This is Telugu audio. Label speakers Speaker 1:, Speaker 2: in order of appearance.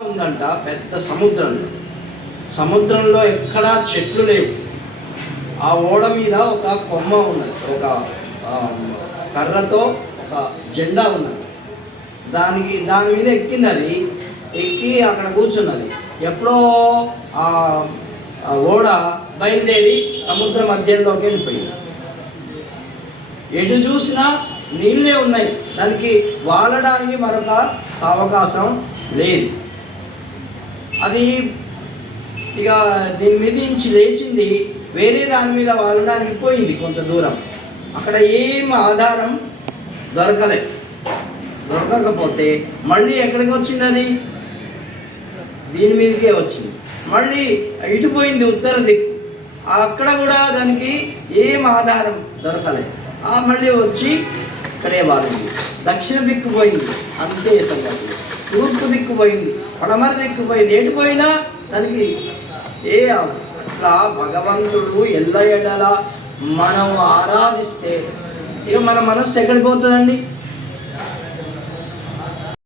Speaker 1: ఉందంట పెద్ద సముద్రంలో సముద్రంలో ఎక్కడా చెట్లు లేవు. ఆ ఓడ మీద ఒక కొమ్మ ఉన్నది ఒక కర్రతో ఒక జెండా ఉన్నది. దానికి దాని మీద ఎక్కింది అది. ఎక్కి అక్కడ కూర్చున్నది. ఎప్పుడో ఆ ఆ ఓడ బయలుదేరి సముద్ర మధ్యంలోకి వెళ్ళిపోయింది. ఎటు చూసినా నీళ్ళే ఉన్నాయి. దానికి వాలడానికి మరొక అవకాశం లేదు. అది ఇక దీని మీద నుంచి లేచింది వేరే దాని మీద వాలడానికి పోయింది కొంత దూరం. అక్కడ ఏం ఆధారం దొరకలే. దొరకకపోతే మళ్ళీ ఎక్కడికి వచ్చింది అది? దీని మీదకే వచ్చింది. మళ్ళీ ఇటు పోయింది ఉత్తర దిక్కు. అక్కడ కూడా దానికి ఏం ఆధారం దొరకలేదు ఆ మళ్ళీ వచ్చి ఇక్కడే వాలింది. దక్షిణ దిక్కు పోయింది. అంతే సంగతి. తూర్పు దిక్కు పోయింది పడమర దిక్కు పోయింది ఎటు పోయినా దానికి ఏ అట్లా భగవంతుడు ఎల్ల ఎడల మనం ఆరాధిస్తే ఇక మన మనస్సు ఎక్కడికి పోతుందండి?